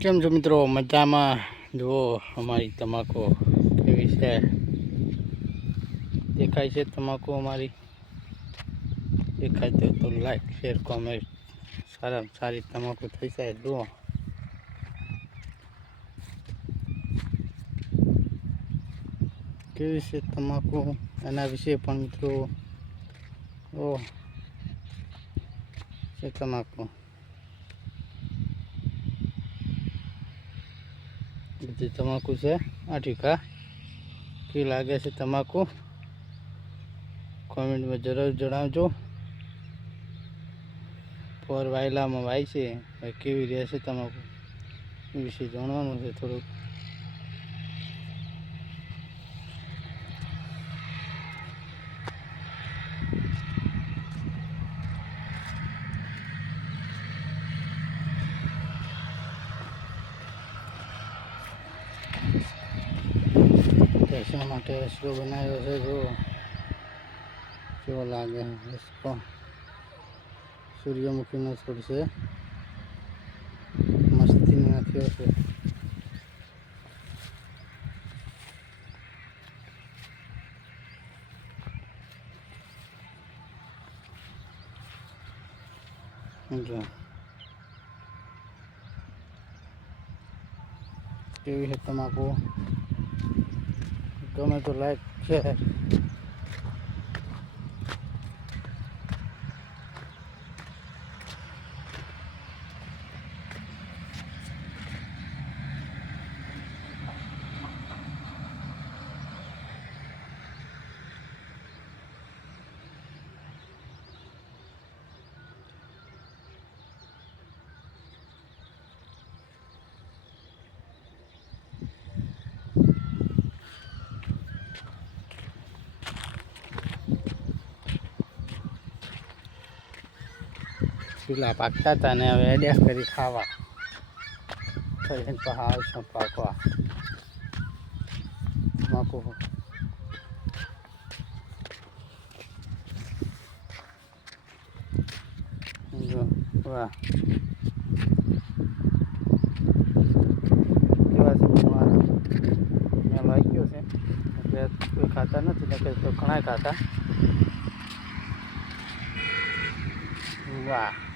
કેમ છો મિત્રો? મજામાં? જુઓ, અમારી તમાકુ કેવી છે? દેખાય છે તમાકુ અમારી? દેખાય તો તો લાઈક શેર કોમેન્ટ સારામાં સારી તમાકુ થઈ જાય, જુઓ. કેવી છે તમાકુ? એના વિશે પણ મિત્રો ઓ છે તમાકુ? બધી તમાકુ છે આ ટીકા કેવી લાગે છે તમાકુ? કોમેન્ટમાં જરૂર જણાવજો. ફોર વાયલામાં વાય છે કેવી રહેશે તમાકુ? વિશે જાણવાનું છે થોડુંક. રસવા માટે રસ્તો બનાવ્યો છે જો કેવો લાગે રસ્તો. સૂર્યમુખીનો છોડ છે. મસ્તીનો નાખ્યો છે. કેવી છે તમાકુ? ગમે તો લાઈક છે પેલા પાકતા હતા ને હવે એડ્યા કરી ખાવા. તો એને પહાડ છે પાકવા. તમાકુ જો, વાહ. કોઈ ખાતા નથી ને તો ઘણા ખાતા. વાહ.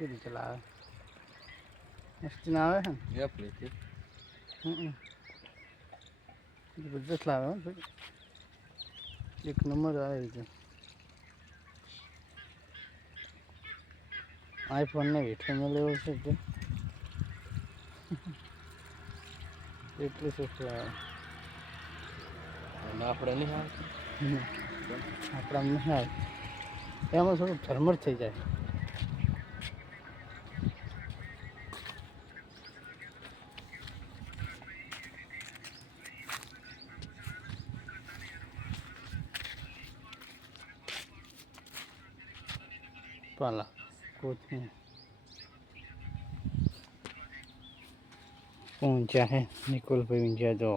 કેવી ચલાવે મસ્તી ના આવે છે ને? હમ. જબરદસ્ત લાવે એક નંબર આવે છે આઈફોનને હેઠળ લેવો છે તે એટલું સસ્તું આવે. આપણે નહીં આવતું. આપણા નહીં આવે. એમાં થોડું ઝરમર થઈ જાય. પાલા કોથમીર ઊંચા હે નિકોલ ભાઈ ઊંચા તો